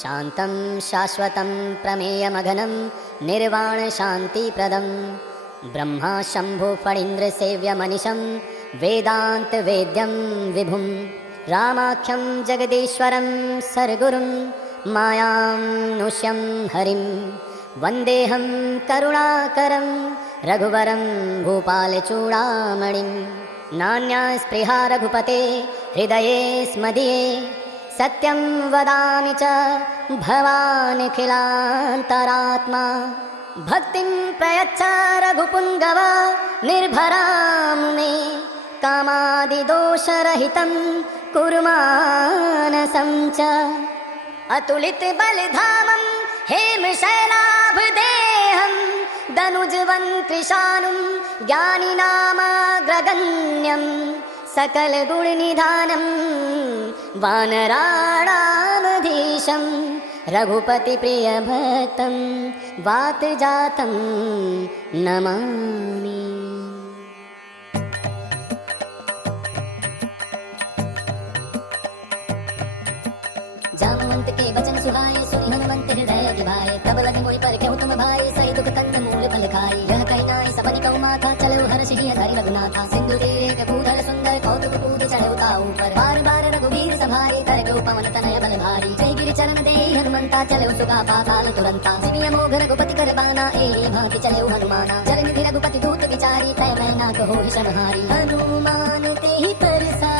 शान्तं शाश्वतं प्रमेयमघनं निर्वाणशान्तिप्रदं ब्रह्मा शम्भो फणीन्द्रसेव्यमनिशं वेदान्तवेद्यं विभुं रामाख्यं जगदीश्वरं सर्गुरुं मायां नुष्यं हरिं वन्देऽहं करुणाकरं रघुवरं भूपालचूडामणिं नान्या स्पृहा रघुपते हृदये स्मदीये सत्यं वदामि च भवानिखिलान्तरात्मा भक्तिं प्रयच्छ रघुपुङ्गव निर्भरां मे कामादिदोषरहितं कुरु मानसं च अतुलितबलधामं हेमशैलाभदेहं दनुजवन्कृशानुं ज्ञानिनामग्रगण्यं सकलगुणनिधानं वानराणामधीशं रघुपतिप्रियभक्तं वातजातं नमामि। जामवंत के वचन सुहाए सुनि हनुमंत हृदय दिवाए तब लगे मोहि पर कहूँ तुम भाई सही दुख कंद मूल फल खाई यह कहनाई सबनि कहूँ माथा चलो हर्ष ही धरि रघुनाथा सिंधु तीरे भूधर सुंदर कौतुक कूद चढ़े उताऊ पर बार बार रघुवीर सभारी तरक पवन तनय बल भारी जय गिरि चरण दे हनुमंता चलो सुगा पाताल तुरंता सिमिय मोघ रघुपति कर बाना एहि भांति चले हनुमाना जल निधि रघुपति दूत विचारी तय मैना कहो विषमहारी हनुमान तेहि परसा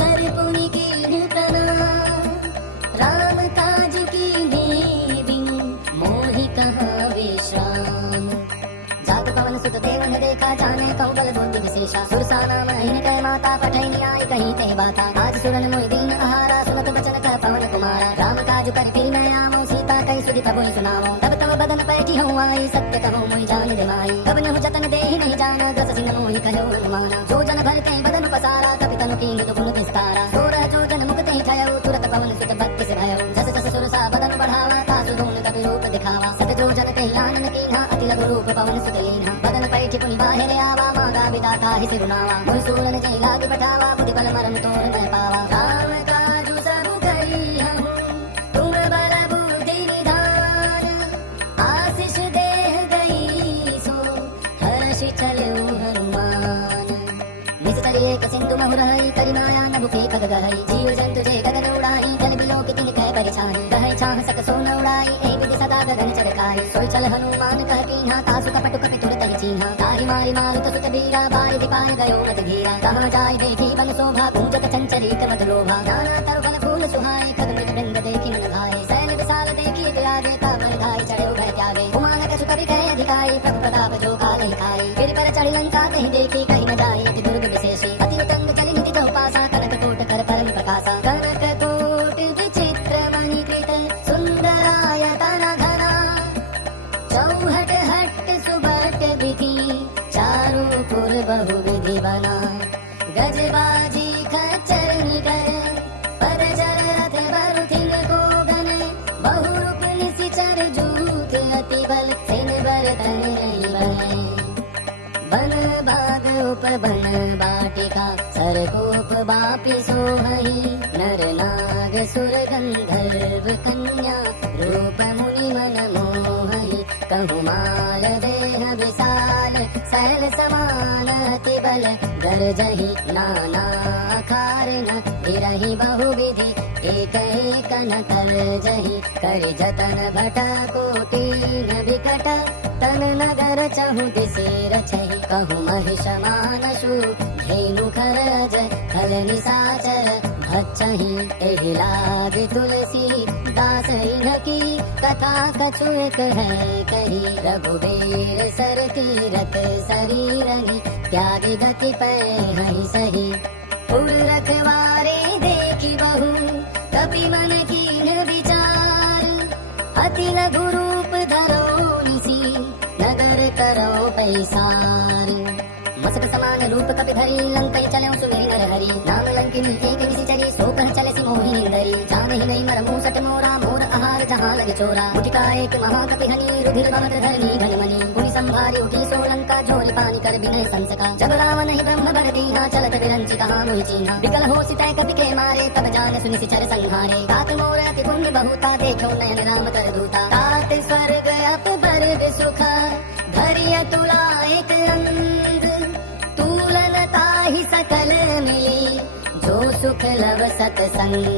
कर पुनि कीन्हि प्रणाम राम काज की बिन मोहि कहाँ विश्राम जात पवन सुत देवन देखा जाने कहु बल बुद्धि विशेषा सुरसा नाम अहिन कह माता पठैनी आई कहीं ते बाता आज सुरन मोहि दीन आहारा सुनत बचन कह पवन कुमारा राम काज कर फिर मैं आमो सीता कहीं सुधि प्रभु सुनाओ तब तब बदन पैठी हूँ आई सत्य कहूँ मोहि जान दे माई कब नहु जतन दे नहीं जाना दस सिंह मोहि कहो माना जो जन भर कहीं बदन पसारा कपि तनु कीन गुण विस्तारा सोरह जो जन मुक्त ही ठयो तुरत पवन सुत भक्ति से भयो जस जस सुरसा बदन बढ़ावा तासु धून कवि रूप दिखावा सत जो जन कही आनन कीन्हा अति लघु रूप पवन सुत लीन्हा बदन पैठी पुनि बाहिर आवा मागा विदाता ही से गुनावा मोहि सूरन जय लाग बैठावा बुद्धि बल मरम तोड़ न पावा राम काजु सब करी हूँ तुम बल बुद्धि निधान आशीष देह गई सो हर्षि चलो हनुमान निस्तरी एक सिंधु महुरहई करि माया नभु के खग गहई जीव जंतु जे गगन उड़ाई जल बिलो की तिन कह परिछाई कहे छाह सक सोन उड़ाई एक विधि सदा गगन चढ़काई सोई चल हनुमान कह कीन्हा तासु कपटु कपि तुरत ही चीन्हा ताहि मारि मारुत सुत बीरा बारि दिपाल गयो मत घीरा कहाँ जाय देखी बन शोभा गूंजत चंचरित मत लोभा नाना तरु फल फूल सुहाए खग मृग वृंद देखी मन भाए शैल विशाल देखी त्यागे तापन धाई चढ़े उभय त्यागे उमान कछु कवि कहे अधिकाई प्रभु प्रताप जो काल ही खाई गिर पर चढ़ी लंका कहीं देखी कहीं न जाए अति दुर्ग विशेषी अति उतंग चली निधि जो पासा कनक कोट कर परम प्रकाशा कनक कोट विचित्र मणिकृत सुंदरायतन घना चौहट हट सुबट विधि चारों पुर बहु विधि बना गजबाजी खच्चर निकर पर जल रथ बरुथिन गोगन बहुरूप निशिचर जूथ अति बल सेन बर तन रही बने बन बाग उप बन बाटिका सरकोप बापि सोहई नर नाग सुर गंधर्व कन्या रूप मुनि मन मोहई कहु माल देह विशाल सैल समान अति बल गरजहि नाना कारण गिरहि बहुविधि एक एक न तरजहि करि जतन भट कोटि न विकट तन नगर चहु दिसे रचहि कहु महिष मानसु धेनु खरज खल निसाचर भच्चहि एहि लाग तुलसी दास इनकी कथा कछु एक है कही रघुबीर सर तीरथ शरीरहि त्यागी गति पै हहि सही पुर रखवारे देखी बहु कपि मन कीन विचार अति लघु रूप धरो निसी नगर करो पैसार मसक समान रूप कपि धरी लंकई चले सुमेरी नर हरि नाम लंकिनी एक निशिचरी सो कह चले सी मोही इंदरी जान ही नहीं मर मूसट मोरा मोर आहार जहाँ लगे चोरा उठिका एक महाकपि हनी रुधिर भवत धरनी घनमनी पुनि संभारी उठी सो लंका झोली पानी कर विनय संसका जब रावण ही ब्रह्म भर दीहा चलत विरंची कहा मोहि चीन्हा विकल हो सितय कपि के मारे तब जान सुनि सिचर संहारे तात मोर अति पुण्य बहुता देखो नयन राम कर दूता तात स्वर्ग अप बर सुख धरिय तुला एक अंग तूलन ताहि सकल मिली जो सुख लव सतसंग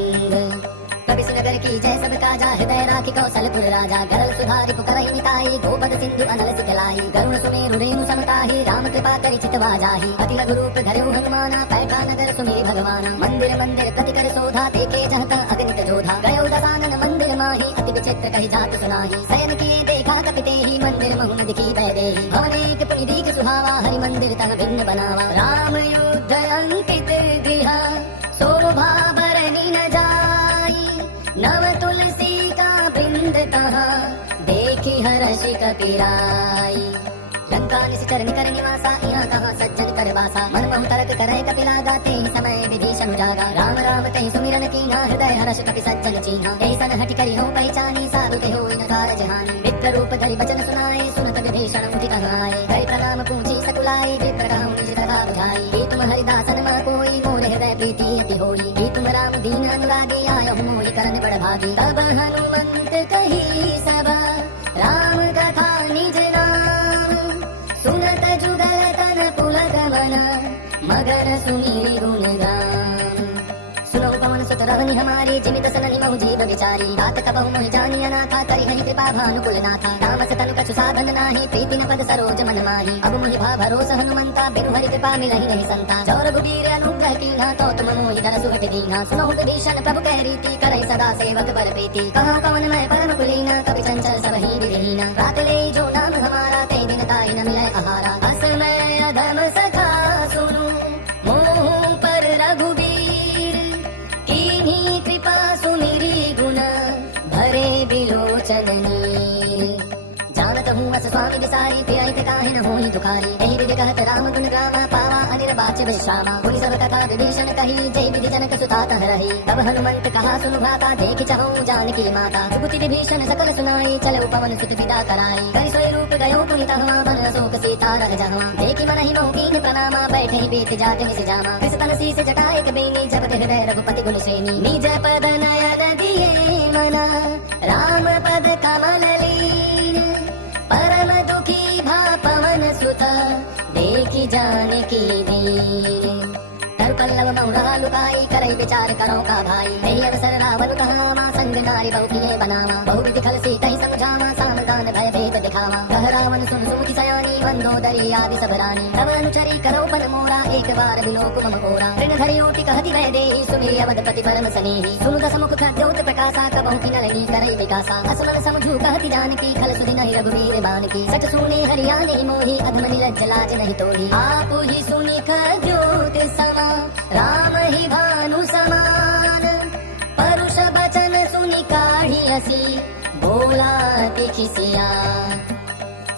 कवि सुनगर की जय सब काजा हृदय राखी कौशलपुर राजा गरल सुधारि पुकरहि निताई गोपद सिंधु अनल सिखलाई गरुण सुमेरु रेणु समताहि राम कृपा करि चितवा जाहि अति लघु रूप धर्यो हनुमाना पैठा नगर सुमेरि भगवाना मंदिर मंदिर प्रति कर शोधा देखे जहत अगणित जोधा गयो दसानन मंदिर माही अति विचित्र कहि जात सुनाही शयन किए देखा कपिते ही मंदिर महु न दिखी वैदेही भवनेक पुनि दीख सुहावा हरि मंदिर तह भिन्न बनावा राम युद्ध अंकित गृह शोभा बरनि न जाई नव तुलसी का बिंद तहा देखी हर्षि कपिराई लंका निश्चर निकर निवासा यहाँ कहाँ सज्जन कर वासा मन बहु तरक करे कपिला गाते समय विभीषण जागा राम राम ते सुमिरन कीना हृदय हर्ष कपि सज्जन चीन्हा ऐसन हटि करि हो पहचानी साधु के होई न कारज हानि विप्र रूप धरि वचन सुनाए सुनत विभीषण मुझि कहाए करि प्रणाम पूछी सकुलाई विप्र कहूँ निज कथा बुझाई हे तुम हरिदासन मा कोई मोर हृदय प्रीति अति होई हे तुम राम दीन अनुरागी आयो मोहि करन बड़ भागी तब हनुमंत कही सब राम कथा निज नाम सुनत जुगल तन पुलक मन मगर सुनी गुण गान सुनो पवन सुत रवनि हमारी जिमित सननि महु जीव विचारी तात कबहु मोहि जानी अनाथा करि हरि कृपा भानुकुल नाथा तामस तनु कछु साधन नाही प्रीति न पद सरोज मन माही अब मोहि भा भरोसा हनुमंता बिनु हरि कृपा मिलहि नहीं संता जो रघुबीर अनुग्रह कीन्हा तो तुम मोहि दर सुहट दीन्हा सुनो विभीषण प्रभु कह रीति करहि सदा सेवक पर प्रीति कहाँ कवन मैं परम कुलीना कपि चंचल सब ही विहीना रात ले जो नाम हमारा ते दिन ताई न मिलै आहारा असमय अधम सखा सुनु मोह पर रघुबीर कीन्ही कृपा सुमिरी गुण भरे बिलोचन नीर जानत हूँ अस स्वामी विसारी प्रिय काहे न होई दुखारी यही विधि कहत राम गुण गावा पावा अनिर्वाच्य विश्रामा पुनि सब कथा विभीषण कही जय विधि जनक सुता तह रही तब हनुमंत कहा सुनु भ्राता देख चाहूं जानकी माता सुबुति विभीषण सकल सुनाई चलो पवन सुत विदा कराई करि सोई रूप गयो पुनि तहवा बन अशोक सीता रह जहाँ देखि मन ही मोह कीन प्रणामा बैठे ही बीत जात निज जामा कृष तन शीस जटाए एक बेनी जपत हृदय रघुपति गुण सेनी निज पद नयन दिए मना राम पद कमल लीन परम दुखी भा पवन सुत देखी जानकी दीन तर पल्लव मौरा लुकाई करई विचार करो का भाई नहीं अवसर रावण कहा मां संग नारी बहु किए बनावा बहु विधि खल सीता ही समझावा सामगान भय भेद दिखावा कह रावण सुन सुमुखी सयानी मंदोदरी आदि सब रानी तब अनुचरी करो पन मोरा एक बार बिलोक मम कोरा ऋण धरि ओटि कहति वह देहि सुमिरि अवधपति परम सनेहि सुनु दस मुख खद्योत प्रकाशा कबहु की नलनी करई विकासा असमन समझू कहति जानकी खल सुधि नहीं रघुवीर बानकी सच सुने हरियाणी मोहि अधम निलज्ज लाज नहीं तोहि आप ही सुनि खद्योत समा राम ही भानु समान परुष बचन सुनि काढ़ी हसी बोला खिसिया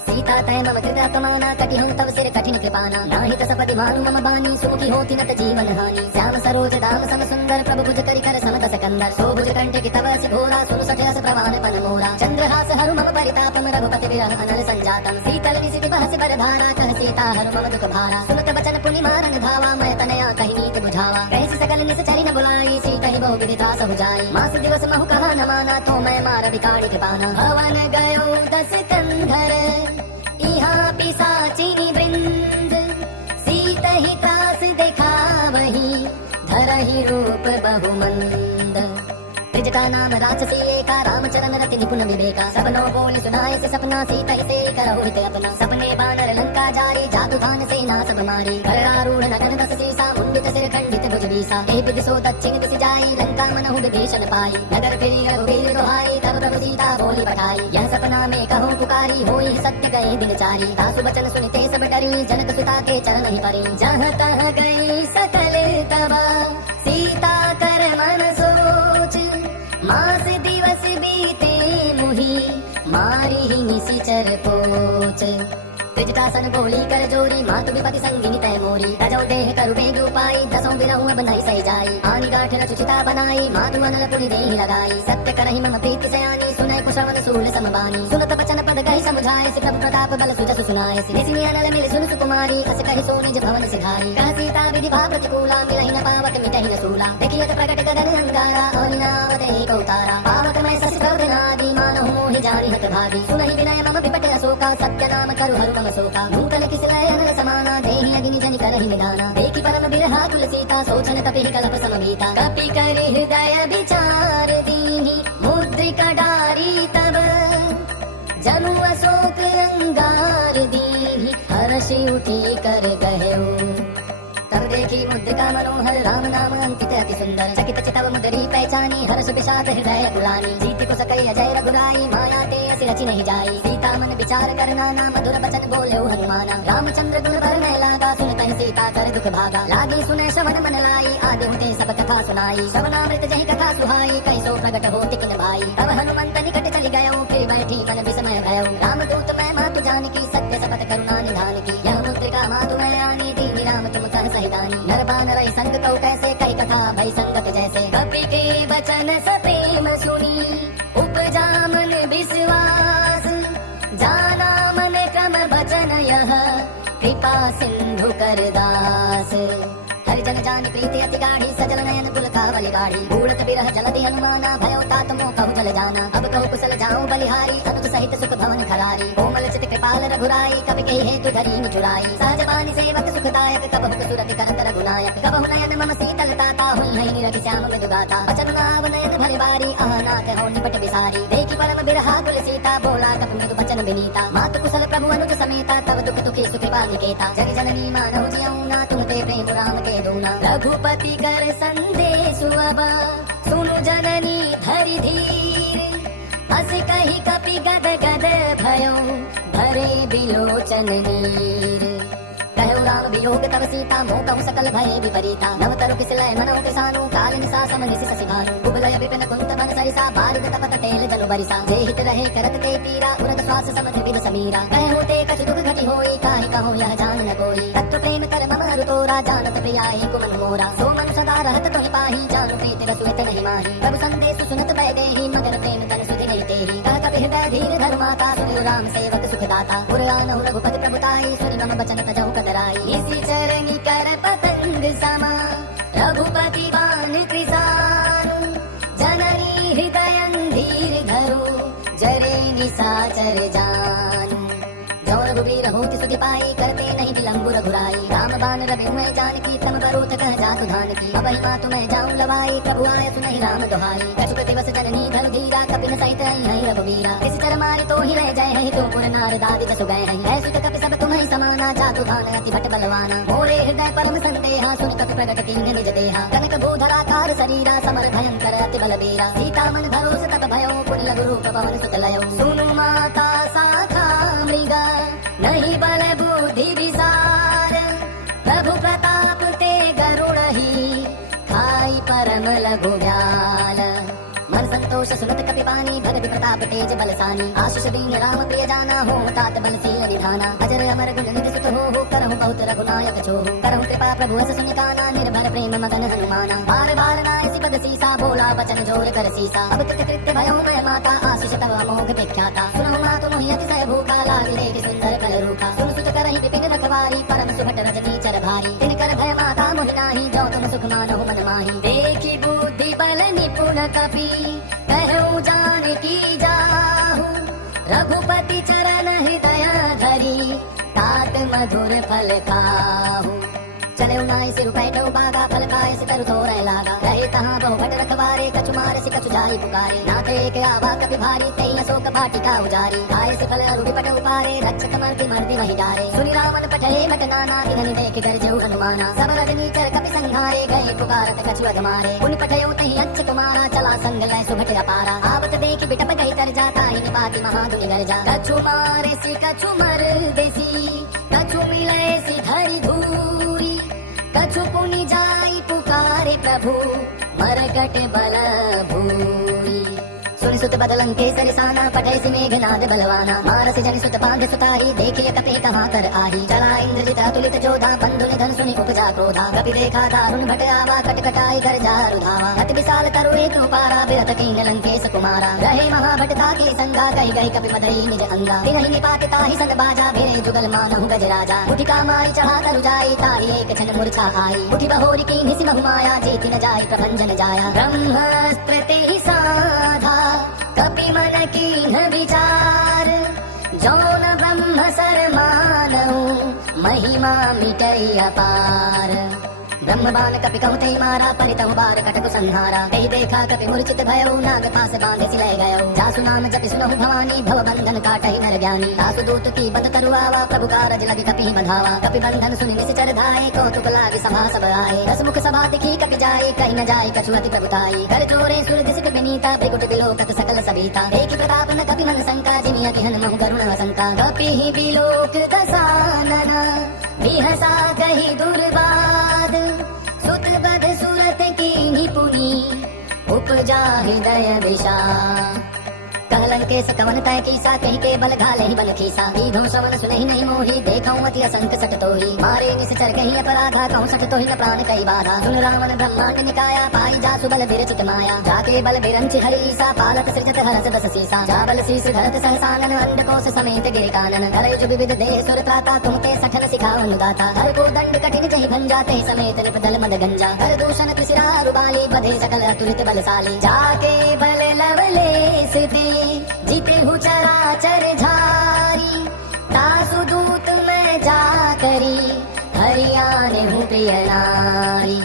सीता तय मम कृत अपमाना कटि हूँ तब सिर कठिन कृपाना नाही तसपति भानु मम बानी सुमुखी होती नत जीवन हानि श्याम सरोज दाम सम सुंदर प्रभु भुज करि कर समत सकंदर शोभुज कंठ की तब सि घोरा सुनु सठस प्रमाण पन मोरा चंद्रहास हरु मम परितापम रघुपति विरह अनल संजातम शीतल निशिति बहसि बर धारा कह सीता हरु मम दुख भारा सुनत बचन पुनि मारन धावा मैं तनया कहि नीत बुझावा कैसी सकल निसचरि न बुलाई सीता ही बहु विदिता सहु जाई मास दिवस महु कहा न माना तो मैं मार बिकाड़ी कृपाना हवन गयो दस कंधर यहाँ पिसाचिनी वृंद सीत ही त्रास देखा वही धरहि रूप बहुमंद त्रिजटा नाम राक्षसी एका रामचरण रति निपुण विवेका सबनो बोल सुनाए से सपना सीता से करो हित अपना सपने बानर लंका जारी जादू भान सेना सब मारी गरुड़ारूढ़ नगन बस सीसा मुंडित सिर खंडित भुज बीसा एक दिशो दक्षिण दिश जाई लंका मनहु विभीषण पाई नगर फिरी रघुवीर दोहाई तब प्रभु सीता बोली पठाई यह सपना में कहो पुकारी होई सत्य गए दिन चारी दासु बचन सुनते सब डरी जनक सुता के चरण ही परी जहाँ तहाँ गई सकल तबा सीता कर मन सोच मास दिवस बीते मुहि मारी ही निशिचर पोच त्रिजटासन बोली कर जोरी मातु विपति संगिनी तय मोरी तजौ देह करु बेग उपाई दसों बिरहु अब नहीं सही जाई आनी गांठ रचुचिता बनाई मातु अनल पुनि देहि लगाई सत्य करहि मम प्रीति सयानी सुनय कुशवन सूल समबानी सुनत बचन पद कहि समुझाए सिकप प्रताप बल सुजस सुनाए सिनि अनल मिल सुन सुकुमारी अस कहि सो निज भवन सिधाई कह सीता विधि भा प्रतिकूला मिलहि न पावक मिटहि न सूला देखियत प्रकट गगन अंगारा आनी नाम देहि कौतारा पावक मैं सस प्रवदनादि मानहु मोहि जानि हत भागी सुनहि विनय मम विपट अशोका सत्य नाम करु हरु मम शोका नूतन किसलय अनल समाना देहि अग्नि जनि करहि निधाना देखि परम बिरहा कुल सीता सोचन तपिहि कलप समभीता कपि करि हृदय विचार दीनि मुद्रिका डारी तब जनु अशोक अंगार दीनि हर्षि उठी कर गहु तब देखी मुद्रिका मनोहर राम नाम अंकित अति सुंदर चकित चितव मुद्री पहचानी हर्ष विषाद हृदय गुलानी जीत को सकई अजय रघुराई माया ते अस रचि नहीं जाई सीता मन विचार करना ना मधुर बचन बोले हनुमाना रामचंद्र गुण वर्ण लागा सुनतहि सीता कर दुख भागा लागे सुने श्रवण मन लाई आदि हुते सब कथा सुनाई श्रवणामृत जहि कथा सुहाई कैसो प्रगट हो तिकिन भाई तब हनुमंत निकट चली गयो फिर बैठी मन विस्मय भयो रामदूत मैं मातु जानकी सत्य शपथ करुणा निधान की यह मुद्रिका मातु मैं आनी दीनी राम तुम कह सहितानी नर बानर संग कौ कैसे कई कथा भई संगत जैसे कपि के वचन स प्रेम सुनी उपजा मन विश्वास जाना मन क्रम वचन यह कृपा सिंधु कर दास हरि जन जान प्रीति अति गाढ़ी सजल नयन पुलकावल गाढ़ी बूढ़त बिरह जलधि हनुमाना भयो तात मोह कहु जल जाना अब कहु कुशल जाऊं बलिहारी अनुज सहित सुख भवन खरारी कोमल चित कृपाल रघुराई कवि कहि हेतु धरीन चुराई सहज बानी सेवक सुखदायक कबहु सुरति करत रघुनायक कबहु नयन मम शीतलता हुई है निरति श्याम मृदुगाता बचन नाव नयन भरि बारी आहनाथ हो निपट बिसारी देखि परम बिरहा कुल सीता बोला कपि मृदु बचन विनीता मातु कुशल प्रभु अनुज समेता तब दुख दुखी सुखी निकेता जग जननी मानहु जियऊं ना तुम ते प्रेम राम के दूना रघुपति कर संदेश अब सुनु जननी धरि धीर अस कहि कपि गद गद भयो भरे बिलोचन नीर कहु राम वियोग तब सीता मोह कहु सकल भय विपरीता नव तरु किसलय मनो किसानु काल निसा सम निसि ससिभानु कुबलय विपिन कुंत मन सरिसा बारिद तपत तेल जनु बरिसा जे हित रहे करत ते पीरा उरग श्वास समध विद समीरा कहु ते कछु दुख घटी होई काहि कहूँ यह जान न कोई तत्व प्रेम कर मम हरु तोरा जानत प्रिया ही कुमन मोरा सो मन सदा रहत तोहि पाही जानु प्रीति रसु हित नहीं माही प्रभु संदेश सुनत बैदेही मगर प्रेम तन सुधि नहीं तेही कह कपि हृदय धीर धर्माता सुनियो राम सेवक सुखदाता पुराण रघुपति प्रभुताई सुनि मम बचन तजहु कतराई इसी चरणी कर पतंग समा रघुपति बाण कृसानु जननी हृदय धीर धरु जरे निसाचर जानु जो रघुबीर होति सुधि पाई करते नहीं विलंबु रघुराई राम बाण रवि मैं जानकी तम बरूथ कह जातु धान की अब ही मातु मैं जाऊं लवाई प्रभु आय सुनहि राम दुहाई कछु दिवस जननी धनु धीरा कपिन सहित आई रघुबीरा इस चर मारे तो ही रह जाए है तो पुर नार दादी जसु गए हैं ऐसु तो कपि सब तुम ही समाना जातु धान अति भट बलवाना मोरे हृदय परम संदेहा सुन कपि प्रगट कीन्ह निज देहा कनक भूधराकार शरीरा समर भयंकर अति बलबीरा सीता मन भरोस तब भयो पुनि लघु रूप पवन सुत लयो सुनु माता साखा मृगा नहीं बल बुद्धि विसार प्रभु प्रताप ते गरुड़ ही खाई परम लघु ब्याल मन संतोष सुनत कपि पानी भर प्रताप तेज बलसानी आशीष दीन राम प्रिय जाना हो तात बलशील निधाना अजर अमर गुण निधि सुत हो करहु बहुत रघुनायक छो करहु कृपा प्रभु अस सुनि काना निर्भर प्रेम मगन हनुमाना बार बार नाय सिपद सीसा बोला बचन जोर कर सीसा अब कृत कृत्य भयो मैं माता आशीष तव अमोघ विख्याता सुनहु मातु मोहि अतिशय भूखा लाग लेखि सुंदर कल रूखा सुन सुत करहि विपिन रखवारी परम सुभट रजनी चर भारी तिन कर भय माता मोहि नाही जो तुम सुख मानहु मन माही देखि बुद्धि बल निपुण कपि कहूँ जानकी जाहू रघुपति चरण हृदय धरी तात मधुर फल खाहू चले नाय सिर बैठो बागा फल खाए सितर थोरै लागा रहे तहाँ बहु भट रखवारे कछु मार सि कछु जाई पुकारे नाथे एक आवा कपि भारी तई अशोक भाटिका उजारी खाए से फल अरुणि पट उपारे रक्षक मर्दी वही डारे सुनि रावण पठे मट नाना तिन्हनि देख कर जो हनुमाना सब रजनी चर कपि संहारे गए पुकारत कछु अगमारे पुनि पठयो तही अच्छ तुम्हारा चला संग लय सुभट अपारा आवत देख बिटप गई तर जाता ही निपाति महाधुनि गर्जा कछु मारे सि कछु मर देसी कछु मिले सि धरि धूरी कछु पुनि जाई पुकारे प्रभु मरकट बल भूरी सुन सुत बदलं केसरी साना पठैसि मेघनाद बलवाना मानस जनि सुत पांध सुताही देखे कपि कहाँ कर आही चला इंद्रजित अतुलित जोधा बंधु निधन सुनि उपजा क्रोधा कपि देखा दारुण भट आवा कटकटाई कर जारु धावा अति विशाल तरु एक पारा बिरत कीन लंकेश कुमारा रहे महाभट था के संगा कही गई कपि मदई निज अंगा तिनहि निपात ताहि सन बाजा बिरे जुगल मानहु गज राजा उठिका मारी चढ़ा तरु जाई ताहि एक क्षण मूर्छा आई उठि बहोरी की निसि बहु माया जेति न जाय प्रभंजन जाया ब्रह्मास्त्र ते साधा कपि मन कीन विचार जौन ब्रह्म सर मानऊ महिमा मिटई अपार ब्रह्मबान कपि कहते मारा परितहु बार कटकु संहारा कही देखा कपि मूर्छित भयो नाग पास बांधे सिलय गयो जासु नाम जपि सुनहु भवानी भव बंधन काटहि नर ज्ञानी तासु दूत की बद तरुआवा प्रभु कारज लगे कपि बंधावा कपि बंधन सुनि निश्चर धाये कौतुक लागे सभा सब आए रसमुख सभा तिखी कपि जाए कहीं न जाए कछुअति प्रभुताई कर चोरे सुर दिसित विनीता बिकुट बिलोकत सकल सबीता एक प्रताप न कपि मन शंका जिनिया की हनुमहु करुण शंका कपि बिलोक दसानना बिहसा कही दुर्बाद सुत बद सूरत की निपुणी उपजा हृदय विषा कहलन के सकवन तय कीसा कही के बल घाले ही बल खीसा बीधो सवन सुनहि नहीं मोही देखौ अति असंक सट तोही मारे निश्चर कही अपराधा कहूँ सट तोही न प्राण कई बाधा सुन रावण ब्रह्मांड निकाया पाई जासु बल विरचित माया जाके बल बिरंचि हरि ईसा पालक सृजत हरस दस सीसा जाबल शीस धरत सहसानन अंडकोश समेत गिर कानन करे जो विविध देह सुर त्राता तुमते सठन सिखावन दाता हर को दंड कठिन जहि भंजाते समेत निपदल मद गंजा हर दूषण त्रिशिरा रुबाली बधे सकल अतुलित बलशाली जाके बल लवलेस दे जीते हूँ चराचर झारी तासु दूत मैं जा करी हरियाणे हूँ प्रिय नारी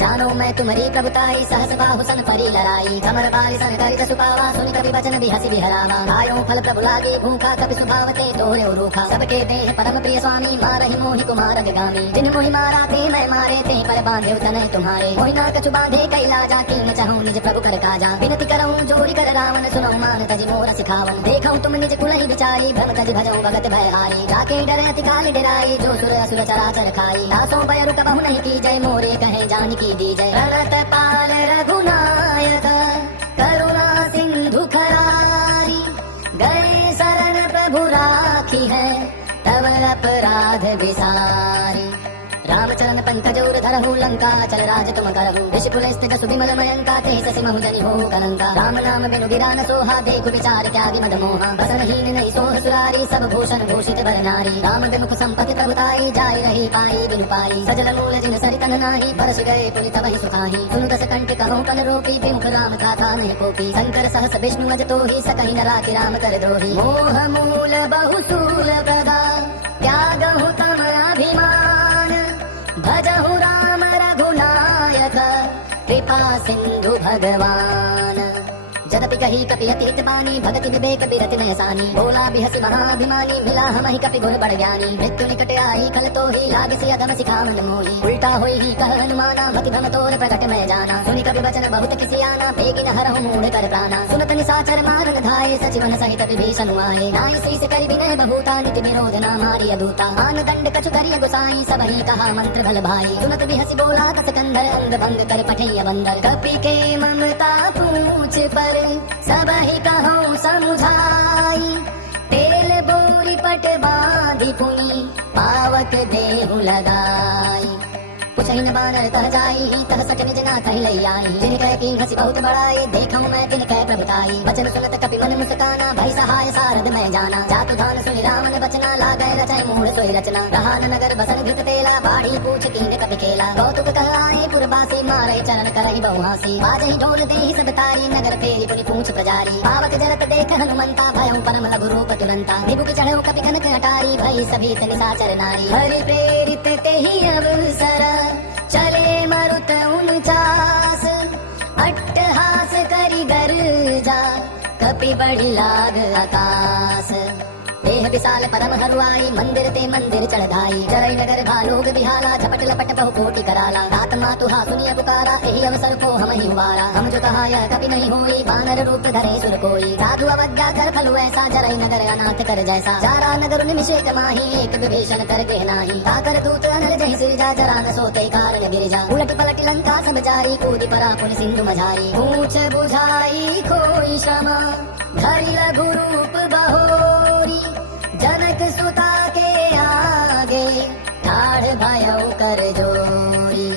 जानो मैं तुम्हारी प्रभुताई सहस बाहु सन परी लड़ाई कमर बारी सन करित सुपावा सुनि कवि वचन बिहसी बिहरावा आयो फल प्रभु लागी भूखा कपि सुभावते तोरे रूखा सबके देह परम प्रिय स्वामी मारहि मोहि कुमार गामी जिन मोहि मारा ते मैं मारे ते पर बांधे तनय तुम्हारे मोहि ना कछु बांधे कैला जा की मैं चाहूं निज प्रभु कर काजा विनती करऊं जोड़ी कर रावण सुनऊ मान तजि मोर सिखावन देखऊं तुम निज कुलहि विचारी भ्रम तजि भजऊं भगत भय हारी जाके डरे अति काल डराई जो सुर असुर चराचर खाई दासों पैरु कबहु नहीं की जय मोरे कहे जानकी दी जय रणत पाल रघुनायक करुणा सिंधु खरारी गए शरण प्रभु राखी है तव अपराध विसारी रामचरण पंकज उर धरहु लंका चल राज तुम करहु विषकुल स्थित सुविमल मयंका ते ससि महु जनि हो कलंका राम नाम बिनु गिरान सोहा देखु विचार त्यागी मद मोहा बसन हीन नहीं सोह सुरारी सब भूषण भूषित बर नारी राम विमुख संपत्ति प्रभुताई जाय रही पाई बिनु पाई सजल मूल जिन सरितन नाही बरस गए पुनि तब ही सुखाही सुनु दस कंठ कहो पन रोकी विमुख राम था नहीं कोपी शंकर सहस विष्णु अज तो ही सकहि न राखि राम कर द्रोही मोह मूल बहु सूल गदा त्यागहु तम अभिमान भजहु राम रघुनायक कृपा सिंधु भगवान जदपि कही कपि अति हित बानी भगति विवेक बिरति नयसानी बोला बिहसि महाभिमानी मिला हमहि कपि गुण बड़ ज्ञानी मृत्यु निकट आई कल तो ही लाग से अधम सिखावन मोही उल्टा होई ही कह हनुमाना मति भ्रम तोर प्रकट मैं जाना सुनि कपि वचन बहुत किसी आना पेगी न हरहु मूढ़ कर प्राणा सुनत निसाचर मारन धाये सचिवन सहित विभीषण आए नाई शीस करि विनय बहुता निति विरोध न मारिय दूता आन दंड कछु करिय गुसाई सबहि कहा मंत्र भल भाई सुनत बिहसि बोला कस कंधर अंग भंग कर पठैय बंदर कपि के ममता पूछ पर सबहि कहूँ समुझाई तेल बोरी पट बांधि पुनि पावक देहु लगाई पुछहि न बानर तह जाई तह सक निज ना कहि लई आई जिन कह की हंसी बहुत बड़ाई देखऊं मैं तिन कह प्रभुताई वचन सुनत कपि मन मुस्काना भई सहाय सारद मैं जाना जातु धान सुनि रामन बचना लागै रचै मूढ़ सोई रचना रहा न नगर बसन घृत तेला बाढ़ी पूछ कीन कपि केला कौतुक कह आए पुरबासी मारे चरण करहि बहु हासी बाजहि ढोल देहि सब तारी नगर फेरी पुनि पूछ प्रजारी पावक जरत देख हनुमंता भयं परम लघु रूप तुरंता विभुक चढ़ो कपि कनक अटारी भई सभीत निशाचर नारी हरि प्रेरित तेहि अवसर चले मरुत उनचास अट्टहास करि गर्जा कपि बढ़ि लाग आकाश देह विशाल परम हरुआई मंदिर ते मंदिर चढ़ाई जरई नगर भालोग बिहाला झपट लपट बहु कोटि कराला रात मातु हा सुनिय पुकारा यही अवसर को हम ही उबारा हम जो कहा यह कभी नहीं होई बानर रूप धरे सुर कोई साधु अवज्ञा कर फलु ऐसा जरई नगर अनाथ कर जैसा जारा नगर निमिषेक माही एक विभीषण कर के नाही ताकर दूत अनल जहि सिरजा जरा न सोते कारण गिरजा उलट पलट लंका सब जारी कूदी परा पुन सिंधु मझारी पूछ बुझाई कोई क्षमा धरि लघु रूप बहोरी जनक सुता के आगे ठाढ़ भयउ कर जोरी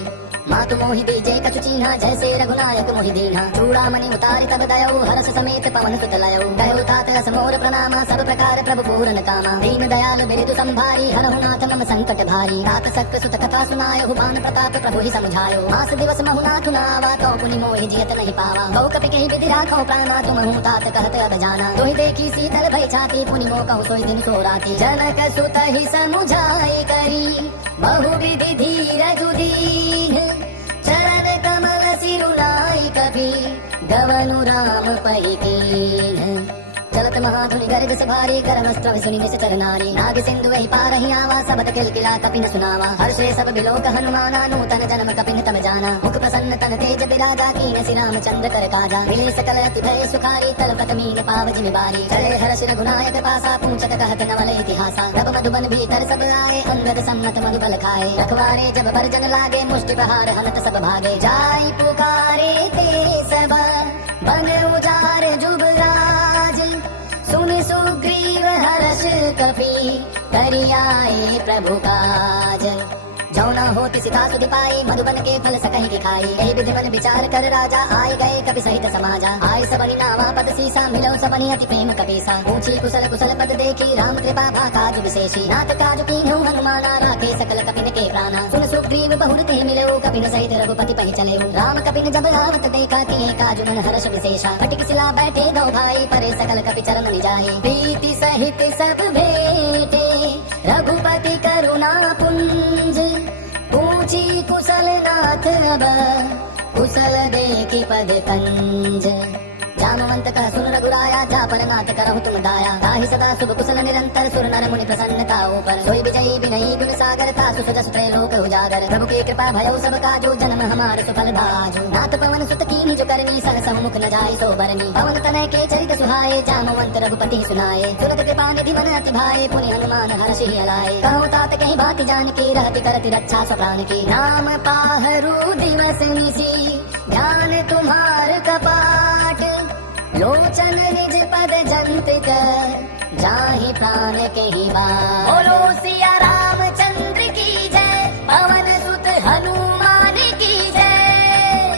मातु मोहि दीजे कछु चीन्हा जैसे रघुनायक मोहि दीन्हा चूड़ामणि उतारि तब दयउ हरस समेत पवन सुत लयउ कहु तात रस मोर प्रणामा सब प्रकार प्रभु पूरन कामा दीन दयाल बिरदु संभारी हरहु नाथ मम संकट भारी तात सत्य सुत कथा सुनायहु बान प्रताप प्रभु ही समुझायो मास दिवस महु नाथ नावा तो पुनि मोहि जियत नहीं पावा बहु कपि कहि विधि राखो प्राणा तुम हूँ तात कहत अब जाना तोहि देखी शीतल भय छाती पुनि मोह कहु सोई दिन सो राती जनक सुत ही समुझाई करी बहु विधि धीरजु दीन चरण कमल सिरुलाई कभी गवनु राम पहि कीन्ह चलत महाधुनि गर्ग से भारी करमस्त्र सुनि निश्चर नारी नाग सिंधु वही पार ही आवा सबत किलकिला कपिन सुनावा हर्षे सब बिलोक हनुमाना नूतन जन्म कपिन तम जाना मुख प्रसन्न तन तेज विराजा कीन श्री रामचंद्र कर काजा मिले सकल अति भय सुखारी तलपत मीन पाव जिमि बारी चले हर्ष रघुनायक पासा पूछत कहत नवल इतिहासा रब मधुबन भीतर सब आए अंगद सम्मत मधुबल खाए रखवारे जब बरजन लागे मुष्टि प्रहार हनत सब भागे जाई पुकारे ते सब बन उजार जुबराज सुनि सुग्रीव हर्ष कपि करियाए प्रभु काज जो न होति सीता सुधि पाई मधुबन के फल सकहि के खाई यही विधि मन विचार कर राजा आए गए कपि सहित समाजा आय सबनि नावा पद सीसा मिलो सबनि अति प्रेम कपीसा पूछी कुशल कुशल पद देखी राम कृपा भा काज विशेषी नाथ काज कीन्हु हनुमाना राखे सकल कपिन के प्राणा सुन सुग्रीव बहुर ते मिलो कपिन सहित रघुपति पहि चले राम कपिन जब आवत देखा किए काज मन हर्ष विशेषा फटिक सिला बैठे दो भाई परे सकल कपि चरण निजाए प्रीति सहित सब भेटे रघुपति करुणा पुंज पूछी कुशल नाथ अब कुशल देखी पद कंज जामवंत कह सुन रघुराया जा पर नाथ करहु तुम दाया ताहि सदा शुभ कुशल निरंतर सुर नर मुनि प्रसन्नता ऊपर सोई विजयी विनयी गुण सागर तासु सुजस त्रैलोक उजागर प्रभु की कृपा भयउ सब काजो जन्म हमार सुफल भाजो नाथ पवन सुत कीन्हि जो करनी सहस मुख न जाय सो बरनी पवन तनय के चरित सुहाए जामवंत रघुपति सुनाए तुरत कृपा निधि मन अति भाए पुनि हनुमान हर्षि अलाए कहु तात कहि बात जान की रहति करति रक्षा सब प्राण की नाम पाहरू दिवस निसी ध्यान तुम्हार कपाट लोचन निज पद जंत कर जाहि प्राण के ही बात बोलो सिया रामचंद्र की जय पवन सुत हनुमान की जय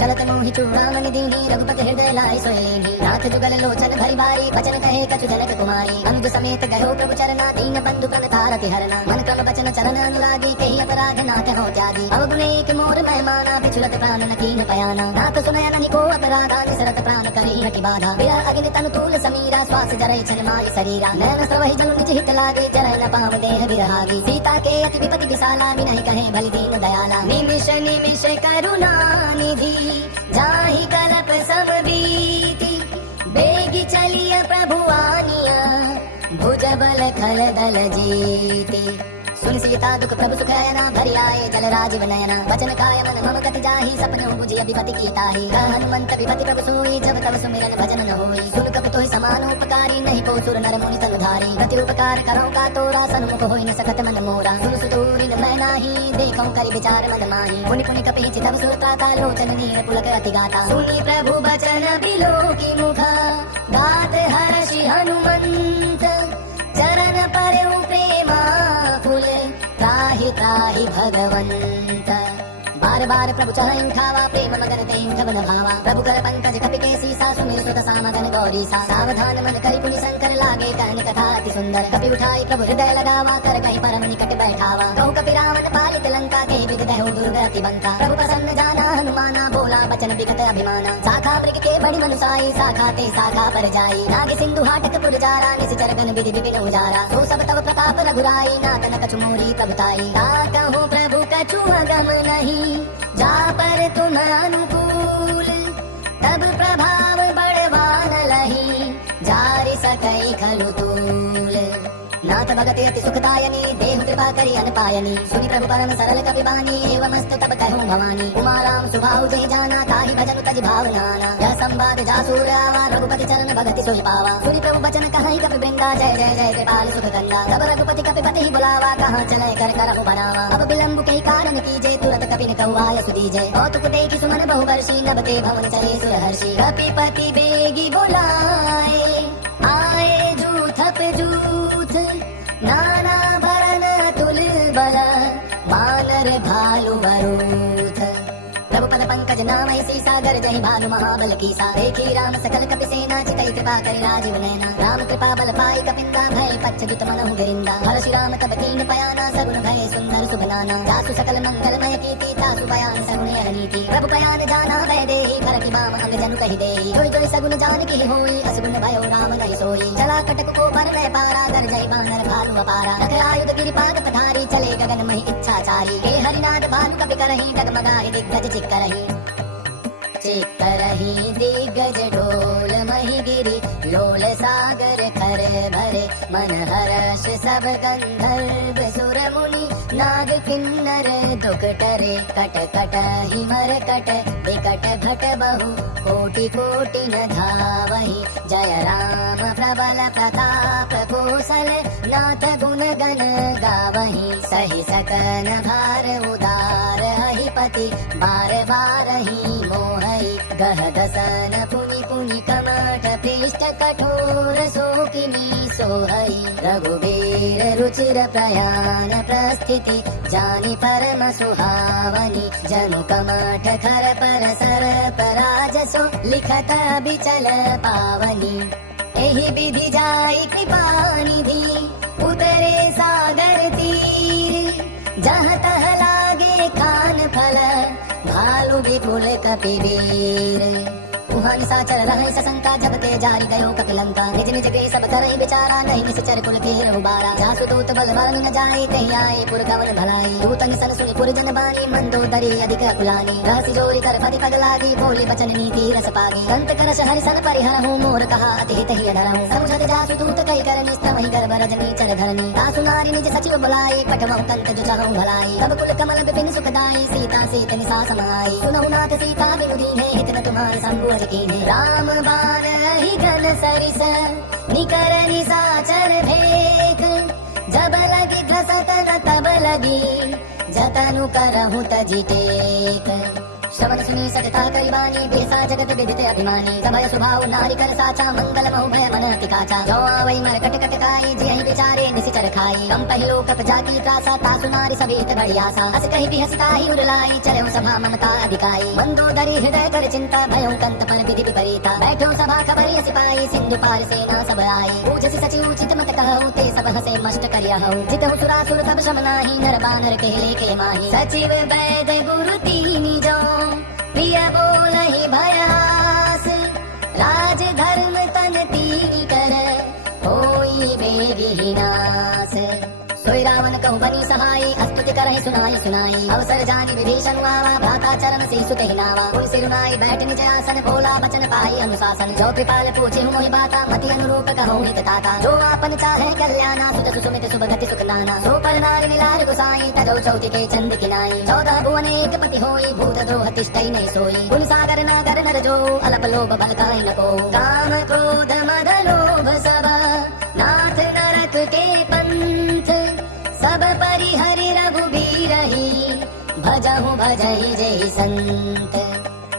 चलत मोहि चूड़ामणि दीनी रघुपति हृदय लाई सोएनी नाथ जुगल लोचन भरी बारी बचन कहे कछु जनक कुमारी अनुज समेत गयो प्रभु चरना दीन बंधु प्रण तारति हरना मन क्रम बचन चरण अनुरागी कही अपराध नाथ हो त्यागी अवगुण एक मोर मेहमाना बिछुलत प्राण न कीन पयाना नाथ सुनय ननि को अपराधा निसरत प्राण करी हटि बाधा विरह अग्नि तनु तूल समीरा श्वास जरय छन माय शरीरा नैन सवहि जनु निज हित लागे जरय न पाव देह विरहागी सीता के अति विपति विशाला विनहि कहे बलि दीन दयाला निमिष निमिष करुणा निधि जाहि कलप सब बीती बेगी चलिय प्रभु आनिया भुज बल खल दल जीती सुन सीता दुख प्रभु सुख नयना भरि आए जल राजीव नयना वचन काय मन मम गति जाहि सपने बुझि अभिपति की ताहि हनुमंत विपति प्रभु सोई जब तब सुमिरन भजन न होई सुन कपि तोहि समान उपकारी नहीं को सुर नर मुनि तनुधारी प्रति उपकार करौ का तोरा सन्मुख होई न सकत मन मोरा सुन सुतूरिन मैं नाही देखौ करि विचार मन माही पुनि पुनि कपि चितव सुर त्राता लोचन नीर पुलक अति गाता सुनि प्रभु बचन बिलो की मुखा गात हर्षि हनुमंत चरण परउ प्रेमा फूल त्राहि त्राहि भगवंत बार बार प्रभु चढ़ई उठावा प्रेम मगन ते उठवन भावा प्रभु कर पंकज कपि के सीसा सुमिर सुत सामगन गौरी सा सावधान मन करि पुनि शंकर लागे कहन कथा अति सुंदर कपि उठाई प्रभु हृदय लगावा कर कहि परम निकट बैठावा कहु कपि रावण पालित लंका के विद दहु दुर्गति बंका प्रभु प्रसन्न जाना हनुमाना बोला बचन विगत अभिमाना शाखा मृग के बड़ी मनुसाई शाखा ते शाखा पर जाई नाग सिंधु हाटक पुर जारा निश्चर गन विधि विपिन उजारा सो सब तव प्रताप रघुराई नातन कछु मोरी प्रभुताई ता कहूँ प्रभु कछु अगम नहीं जा पर तुम अनुकूल तब प्रभाव बड़वान लही जारि सकई खलु तूल भगति अति सुखदायनी, देहु कृपा करी अनपायनी, सुनि प्रभु परम सरल कवि बानी, एवमस्तु तब कहूँ भवानी। उमा राम सुभाऊ जय जाना, ताहि भजन तज भावनाना, यह संवाद जासुर आवा, रघुपति चरण भगति सोई पावा। सुनि प्रभु बचन कहाई कपि वृंदा, जय जय जय कृपाल सुख कंदा। तब रघुपति कपि पति बुलावा, कहाँ चले कर करहु बनावा। अब विलंब कई कारण कीजे, तुरत कपि न कहुआय सुदीजे। कौतुक देखि सुमन बहु वर्षी, नभ ते भवन चले सुरहर्षि। कपिपति बेगी बुलाए, आए जूथ पे जूथ, नाना भरन तुल बल, वानर भालु बरूथ। प्रभु पद पंकज नाम ऐसी, सागर जहि भानु महाबल कीसा। देखी राम सकल कपि सेना, चितई कृपा करि राजीव नैना। राम कृपा बल पाई कपिंदा, भय पच्छ दुत मनहु गिरिंदा। हर्षि राम तब कीन पयाना, सगुन भय सुंदर सुभनाना। जासु सकल मंगलमय कीर्ति, तासु बयान सगुन नीति। प्रभु पयान जाना भय देहि, भरति बाम अंग जनु कहि देहि। जोई जोई सगुन जान की होई, असगुन भयो राम नहीं सोई। चला कटक को पर मैं पारा, कर जय बानर भालु अपारा। रख आयुध गिरिपाद पधारी, चले गगन महि इच्छाचारी। हे हरिनाथ भानु कपि करहि, डगमगाहि दिग्गज चिक्करहि। चिक्करहि दिग्गज ढोल महि गिरि, लोल सागर खर भरे। मन हर्ष सब गंधर्व सुर मुनि, नाग किन्नर दुख टरे। कट कट हिमर कट, विकट भट बहु, कोटि कोटि न धावहि। जय राम प्रबल प्रताप कौशल, नाथ गुण गण गावहि। सहि सकन भार उदार हहिपति, बार बार ही मोहई। गह दसन पुनि पुनि कमठ, पृष्ठ कठोर शोकिनी सोहई। रघुवीर रुचिर प्रयाण प्रस्थिति, जानि परम सुहावनी। जनु कमठ खर पर सर पराजसो, लिखत बिचल पावनी। एहि विधि जाई कृपा निधि, उतरे सागर तीर। जहाँ तह लागे कान फल, भालु विपुल कपि वीर। उहाँ निशाचर रहे सशंका, जब ते जारी गयो कपिलंका। निज निज के सब करई विचारा, नहीं निश्चर कुल के रघुबारा। जासु दूत बल बल न जाए, तहि आए पुर गवन भलाई। दूत निसन सुनि पुर जन बानी, मंदोदरी अधिक अकुलानी। रहसि जोरी कर पति पग लागी, बोली बचन नीति रस पागी। दंत करश हरिसन परिहरहु, मोर कहा अति हित ही अधरहु। समुझत जासु दूत कई कर निस्त्र, वही गर्भ रजनी चर धरनी। दासु नारी निज सचिव बुलाई, पठमहु कंत जो चाहु भलाई। तब कुल कमल विपिन सुखदाई, सीता सीत निसा समाई। सुनहु नाथ सीता विनुदी है, हित न तुम्हार संबुअज कीन्हे। राम बाण ही घन सरिस, निकर निशाचर भेख। जब लगी घसत न तब लगी, जतनु करहु तजि टेक। श्रवण सुनी सजता करिबानी, बेसा जगत विदित अभिमानी। सबय सुभाव नारी कर साचा, मंगल महु भय मन अति काचा। जो आवै मर कट कट काई, जिहि विचारे निशिचर खाई। कम पहिलो कप जाकी त्रासा, तासु नारी सभीत बड़ी आसा। हस कहि बिहसताहि उरलाई, चलऊ सभा ममता अधिकाई। मंदोदरी हृदय कर चिंता, भयउ कंत पर विधि विपरीता। बैठो सभा खबरिय सिपाही, सिंधु पार सेना सब आई। पूछसि सचिव चित मत कहऊ, ते सब हसे मष्ट करियहु। जितहु सुरासुर तब श्रम नाही, नर बानर के लेखे माही। सचिव वैद गुरु तीनि जो, प्रिय बोलहि भयास। राज धर्म तन तीनि कर, होई बेगी नास। सोई रावण कहु बनी सहाय, स्तुति करहि सुनाई सुनाई। अवसर जानि विभीषण आवा, भ्राता चरण सीसु तेहि नावा। कोई सिरुनाई बैठ निज आसन, बोला बचन पाई अनुशासन। जो कृपाल पूछे मोहि बाता, मति अनुरूप कहूँ हित ताता। जो आपन चाहे कल्याणा, सुत सुमित सुभगति सुख नाना। सो पर नारी निलार गुसाई, तजौ चौति के चंद किनाई। 14 भुवन एक पति होई, भूत द्रोह तिष्ठई नहीं सोई। गुण सागर नागर नर जो, अलप लोभ बल काई न को। काम क्रोध मद लोभ सब, नाथ नरक के पंथ। सब परिहरि रघुबीरहि, भजहु भजहि जय संत।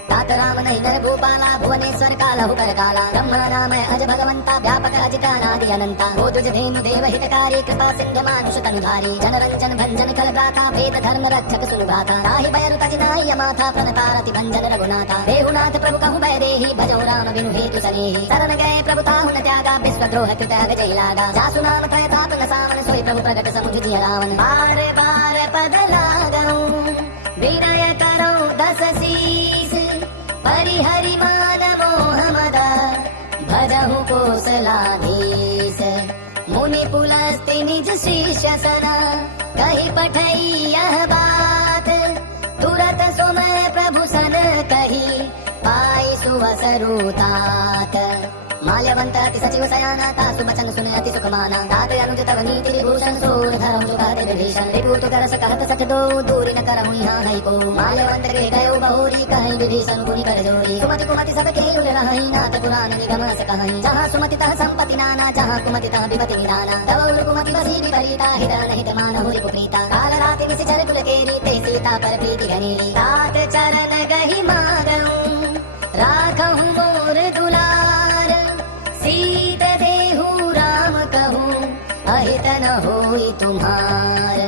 तात राम नहीं नर भूपाला, भुवनेश्वर कालहु कर काला। ब्रह्मा नाम अज भगवंता, व्यापक अजित अनादि अनंता। बोधुज धेनु देव हितकारी, कृपा सिंधु मानुष तनुधारी। जन रंजन भंजन कल गाथा, वेद धर्म रक्षक सुनु गाथा। राहि भयरु तजिनाहि यमाथा, प्रणतारति भंजन रघुनाथा। देहुनाथ प्रभु कहु भय देहि, भजौ राम बिनु हेतु सनेहि। शरण गए प्रभु ताहु न त्यागा, विश्व द्रोह कृत अगजहि लागा। जासु नाम कह ताप न सावन, सोई प्रभु प्रगट समुझ जिय रावण। बार बार पद लागऊ, विनय करौ दस शीस। परिहरि मान मोह मद, भजहु कोसलाधीश। मुनि पुलस्ति निज शिष्य सना, कहि पठई यह बात। तुरत सुमय प्रभु सन कही, पाई सुअसरु तात। माल्यवंत अति सचिव सयाना तासु बचन सुन अति सुख माना तात अनुज तव नीति विभूषण सोर धर्म जो कहते विभीषण रिपुत कर सकहत सच दो दूरी न करहु यहाँ नहीं को माल्यवंत के गयो बहुरी कहीं विभीषण गुनी कर जोरी सुमति कुमति सब के उल रही नाथ पुराण निगम सकहीं जहाँ सुमति तह संपत्ति नाना जहाँ कुमति तह विपति निदाना तव उर कुमति बसी विपरीता हिरण हित मान हो कुप्रीता काल राति निस चर कुल केरी ते सीता पर प्रीति घनेरी तात चरण गहि मागऊं राखहु मोर दुलार सीत देहु राम कहूँ अहित न होई तुम्हार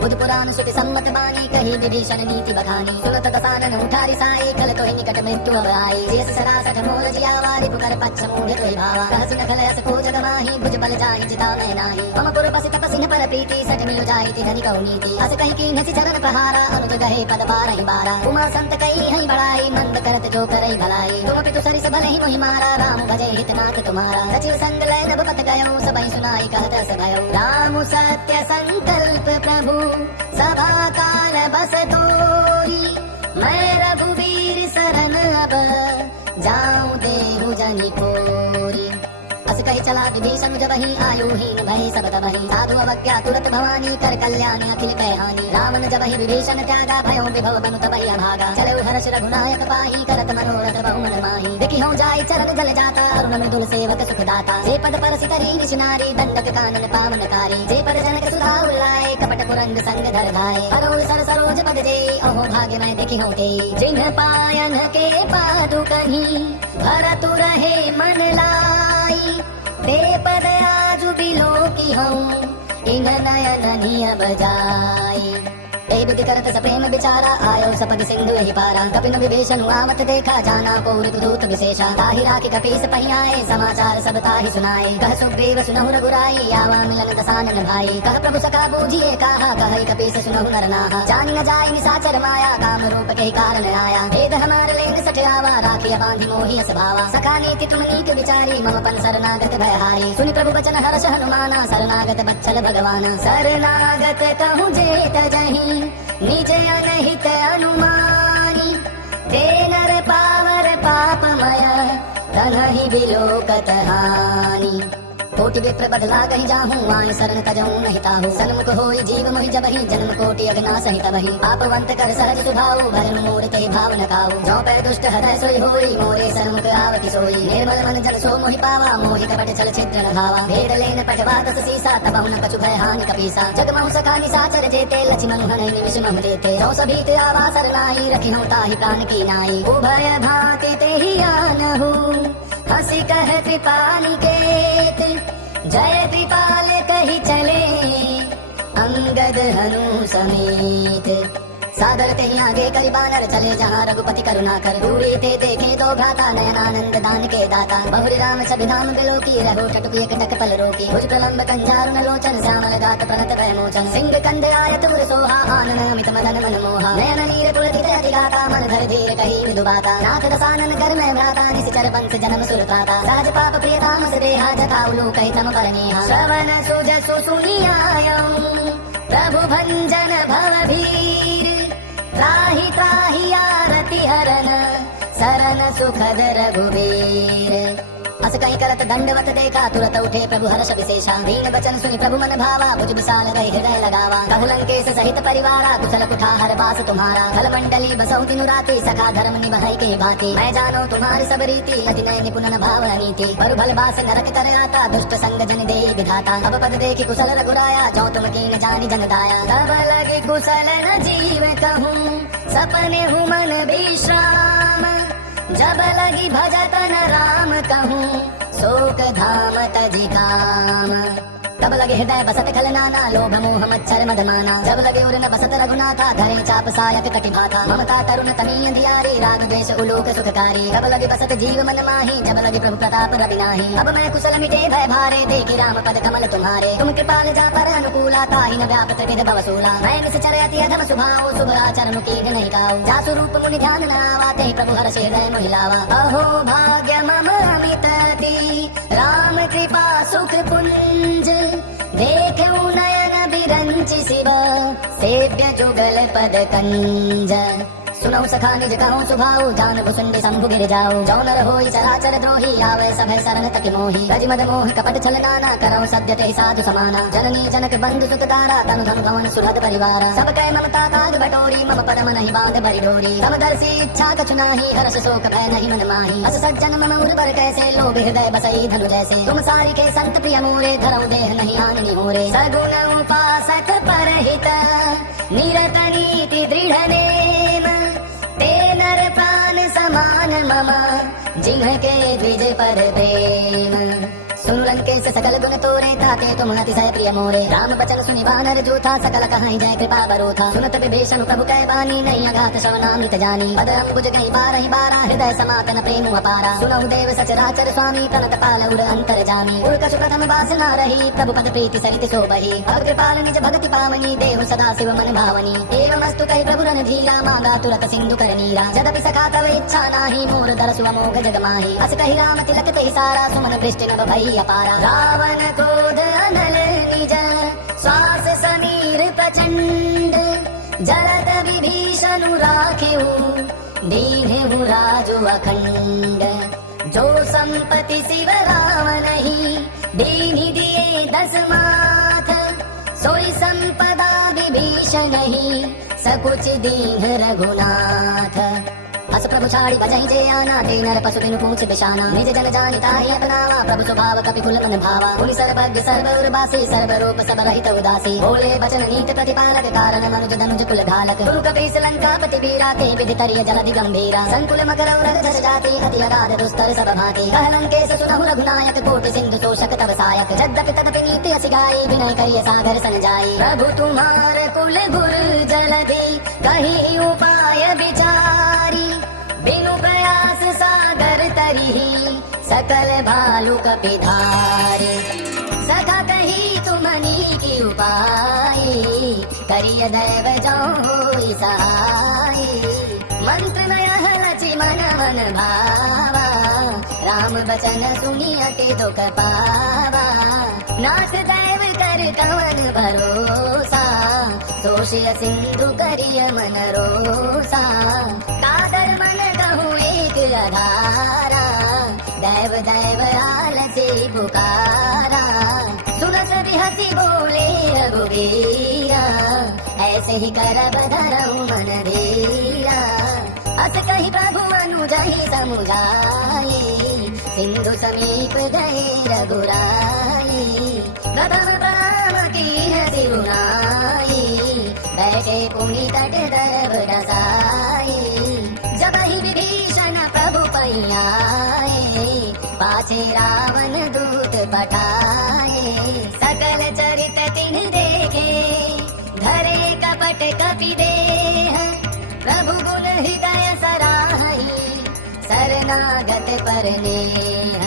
बुध पुराण सुति सम्मत बानी कही विभीषण नीति बखानी सुनत दसानन उठारी साई कल तो निकट मृत्यु अब आई जेस सरासठ मोर जियावारी पुकर पच्छ मूढ़ तोहि भावा कहसी न खलयस को जग माही भुज बल जाहि चिता मैं नाही हम पुर पसि तपसिन पर प्रीति सठ मिल जाई ति धनि कहु नीति अस कही की नसी चरण प्रहारा अनुज गहे पद बारहि बारा उमा संत कही हई बड़ाई मंद करत जो करई भलाई तुम पितु सरिस भलहि मोहि मारा राम भजे हितनाथ तुम्हारा सचिव संग लय नभ पत गयो सबहि सुनाई कहत अस भयो राम सत्य संकल्प प्रभु सभा काल बस तोरी मैं रघुवीर शरण अब जाऊं देहु जनि कोरी अस कही चला विभीषण जब ही आयुहीन भई सब तबहि साधु अवज्ञा तुरत भवानी कर कल्याण अखिल कहानी रावण जब ही विभीषण त्यागा भयो विभव बनु तबहि अभागा चलो हर्ष रघुनायक पाही करत मनोरथ बहु मन माही देखि हूँ जाई चरण जल जाता अरुण मृदुल सेवक सुख दाता जे पद पर सितरी निशनारी दंडक कानन पावनकारी जे पद जनक सुधा उल्लाय कपट पुरंग संग धर धाय अरुण सर सरोज पद जे अहो भाग्य मैं देखि हूँ के जिन्ह पायन के पादु कहीं भरतु रहे मन लाई ते पद आजु बिलो की हूँ इन नयन निय बजाई ए विधि करत सप्रेम बिचारा आयो सपद सिंधु ही पारा कपिन विभीषण आवत देखा जाना पौर दूत विशेषा ताहि राखि कपीस पहियाए समाचार सब ताहि सुनाए कह सुग्रीव सुनहु रघुराई आवा मिलन दसानन भाई कह प्रभु सखा बूझिए कहा कहि कपीस सुनहु नर नाहा जानि न जाय निसाचर माया काम रूप के कारण आया वेद हमार लेंग सठियावा राखिया बांधि मोहि स्वभावा सखा नीति तुम नीक विचारी मम पन शरणागत भयहारी सुनि प्रभु वचन हर्ष हनुमाना शरणागत बच्छल भगवान शरणागत कहूँ जेत जहीं निज अनहित अनुमानी ते नर पावर पापमय तनहि बिलोकत हानि कोटि विप्र बदला गहि जाहूँ आय शरण तजहूँ नहीं ताहू सन्मुख होई जीव मोहि जबहि जन्म कोटि अगना सहित बहि आपवंत कर सहज सुभाऊ भरन मोर ते भावन काऊ जो पै दुष्ट हृदय सोई होई मोरे सन्मुख आवति सोई निर्मल मन जन सो मोहि पावा मोहि कपट छल छिद्र न भावा भेद लेन पटवा दस सीसा तबहु न कछु भय हानि कपीसा जग महु सखा निसाचर जेते लक्ष्मण हनहि निमिष महु देते जो सभीत आवा सरनाई रखिहूँ ताहि प्राण की नाई उभय भाति तेहि आनहु हंसी कह कृपानि केत जय कृपाल कही चले अंगद हनु समेत सादर ते आगे करी बानर चले जहाँ रघुपति करुणा कर दूरी ते देखे तो भ्राता नयनानंद दान के दाता बहुरी राम सभिधाम बिलो की रहो टटुकी एक टक पल रोकी भुज प्रलंब कंजारुन लोचन श्यामल गात प्रणत भय मोचन सिंह कंध आयत उर सोहा आनन अमित मदन मन मोहा नयन नीर पुलकित अति गाता मन धर धीर कही मृदु बाता नाथ दसानन कर मैं भ्राता निश्चर पंथ जन्म सुरताता सहज पाप प्रिय तामस देहा जता उलोकहि तम परनेहा श्रवण सुजसु सुनियायं प्रभु भंजन भवभीर त्राहि त्राहि आरति हरन सरन सुखद रघुवीर अस कहीं करत दंडवत देखा तुरत उठे प्रभु हर्ष विशेषा दीन बचन सुनि प्रभु मन भावा भुज विशाल गई हृदय लगावा कहु लंकेश सहित परिवारा कुशल कुठार बास तुम्हारा फल मंडली बसहु तिनु राति सखा धर्म निभाई के भांति मैं जानो तुम्हारी सब रीति अति नय निपुण न भाव नीति पर भल बास नरक कर आता दुष्ट संग जन दे विधाता अब पद देखि कुशल रघुराया जो तुम कीन जानि जन दाया तब लगे कुशल न जीव कहूँ सपने हूँ मन विश्राम जब लगी भजत न राम कहूँ शोक धाम तजि काम तब लगे हृदय बसत खल नाना लोभ मोह मच्छर मदमाना जब लगे उर न बसत रघुनाथा धरे चाप सायक कटि भाथा ममता तरुण तमीय दियारी राग द्वेष उलोक सुखकारी तब लगे बसत जीव मन माही जब लगे प्रभु प्रताप रवि नाही अब मैं कुशल मिटे भय भारे देखि राम पद कमल तुम्हारे तुम कृपाल जा पर अनुकूला ताहि न व्यापत विध भवसूला मैं निश्चर अति अधम स्वभाव शुभ आचरण कीन नहीं काऊ जासु रूप मुनि ध्यान न आवा ते प्रभु हर्ष हृदय मोहिलावा अहो भाग्य मम अमित अति राम कृपा सुख पुंज देखूं नयन बिरंचि शिव सेव्य जुगल पद कंज सुनऊ सखा निज कहूँ सुभाऊ जान भुसुंडी शंभु गिर जाओ जो नर होई चराचर द्रोही आवे सभय शरण तक मोही गज मद मोह कपट छल नाना करऊ सद्य ते साधु समाना जननी जनक बंधु सुत तारा तनु धनु भवन सुहृद परिवारा सब कह ममता ताज बटोरी मम परम नहीं बांध बरि डोरी तम दर्शी इच्छा कछु नाही हर्ष शोक भय नहीं मन माही अस सज्जन मम उर्वर कैसे लोभ हृदय बसई धनु जैसे तुम सारी के संत प्रिय मोरे धरऊ देह नहीं आननि मोरे सगुण उपासक परहित निरत नीति दृढ़ नेम ते नर प्राण समान मम जिनके द्विज पर प्रेम सुन लंकेश सकल गुण तोरे ताते तुम अतिशय प्रिय मोरे राम बचन सुनि वानर जूथा सकल कहाई जय कृपा बरोथा सुनत विभीषण प्रभु कै बानी नहीं अघात श्रवणामृत जानी पद अंबुज कहीं बारहि बारा हृदय समातन प्रेम अपारा सुनऊ देव सचराचर स्वामी तनत पाल उर अंतर जामी उर कछु प्रथम वासना रही प्रभु पद प्रीति सरित शोभहि भक्त कृपाल निज भक्ति पावनी देहु सदा शिव मन भावनी एवमस्तु कहि प्रभु रन धीरा मांगा तुरत सिंधु कर नीरा जदपि सखा तव इच्छा नाही मोर दरसु अमोघ जग माही अस कहि राम तिलक ते सारा सुमन दृष्टि नभ भई अपारा रावण क्रोध अनल निज श्वास समीर प्रचंड जरत विभीषण राखेऊ दीन्हु राजु अखंड जो संपत्ति शिव रावण ही दीन्हि दिए दस माथ सोई संपदा विभीषण ही सकुच दीन रघुनाथ अस प्रभु छाड़ी बजहि जे आना ते नर पशु बिनु पूछ बिशाना निज जन जानिता ही अपनावा प्रभु स्वभाव कपि कुल मन भावा मुनि सर्वज्ञ सर्व उर्वासी सर्व रूप सब रहित उदासी बोले बचन नीत प्रतिपालक कारण मनुज धनुज कुल ढालक गुरु कपीस लंकापति वीरा ते विधि तरिय जलधि गंभीरा संकुल मकर उरग धर जाति अति अगाध दुस्तर सब भांति कह लंकेश सुनहु रघुनायक कोटि सिंधु तोषक तव सायक यद्यपि तदपि नीति असि गाई विनय करिय सागर सन जाई प्रभु तुम्हार कुल गुर जलधि कहीं उपाय विचारी बिनु प्रयास सागर तरिहि सकल भालु कपिधारी सखा कही तुमनी की उपाय करिय दैव जो सहाय मंत्र नय लचि मन मन भावा राम बचन सुनि अति दुख पावा नाथ दैव कर कवन भरोसा दोषिय सिंधु करिय मन रोसा कादर मन कहूँ एक अधारा दैव दैव आलसी पुकारा सुनस बिहसी बोले रघुवीरा ऐसे ही करब धरऊ मन धीरा अस कही प्रभु अनुजहि समुझाए सिंधु समीप गए रघुराई प्रथम प्रणाम कीन सिरुनाई बैठे पुनि तट दरब रसाई जब ही विभीषण प्रभु पैयाए पाछे रावण दूत पठाए सकल चरित तिन्ह देखे धरे कपट कपि देह प्रभु गुण हृदय सराहि शरणागत पर नेह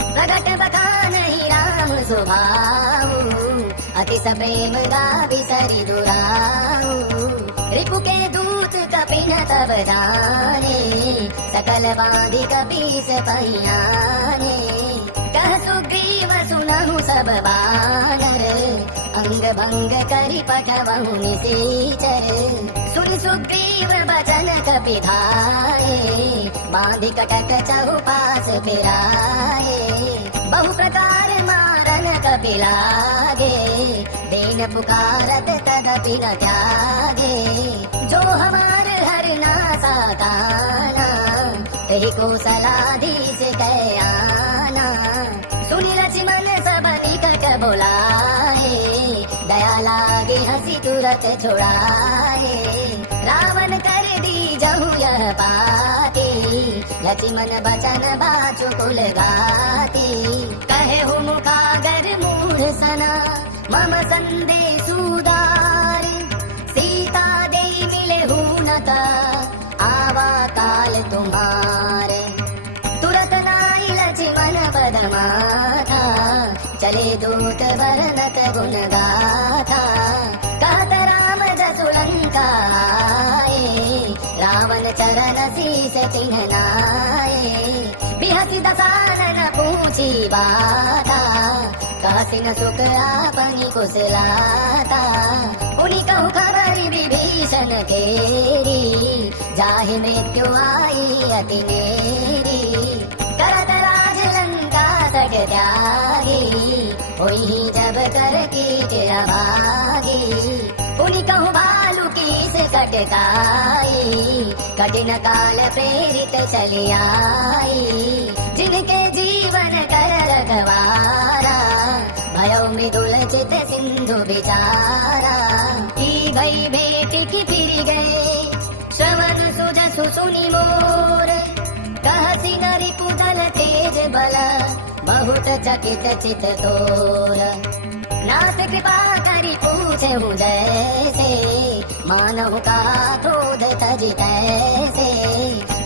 प्रगट बखानहि राम सुभाऊ अति प्रेम गावि सरि दुराऊ रिपु के दूत कपि न तब जाने सकल बांधि कपीस पहियाने कह सुग्रीव सुनहु सब बानर अंग भंग करि पठवहु निशाचर सुनि सुग्रीव बचन कपि धाये बांधि कटक चहुपास फिराए बहु प्रकार मारन कपि लागे दीन पुकारत तदपि न त्यागे जो हमार हरना साताना तेहि कौशलाधीश कै आना सुनि लक्ष्मण सब निकट बोलाए दया लागे हंसी तुरत छुड़ाए रावण कर दी जहु यह पाती लक्ष्मण बचन बाचु कुल गाती कहे हु मुखागर मूढ़ सना मम संदेश उदार सीता दे मिले हूँ नता आवा काल तुम्हारे तुरत नाई लक्ष्मण पद माथा चले दूत बरनत गुण गाथा कहत राम जसु लंका आए रावण चरण शीस तिन्ह नाए बिहसी दसानन पूछी बाता कहसिन सुख आपनी कुशलाता उनि कहु खबर विभीषण केरी जाहि मृत्यु आई अति नेरी, करत राज लंका सट त्यागी, होई जब कर कीट अभागी, पुनि कहु भालु कीस कटकाई, कठिन काल प्रेरित चली आई, जिनके जीवन कर रखवारा, भयो मृदुल चित सिंधु बिचारा, की भई बेटी की फिर गए, श्रवण सुजसु सुनि मोर, कहसी नरि पुदल तेज बल, बहुत चकित चित तोर, नाथ कृपा करी पूछे जैसे, मानव का क्रोध तज तैसे,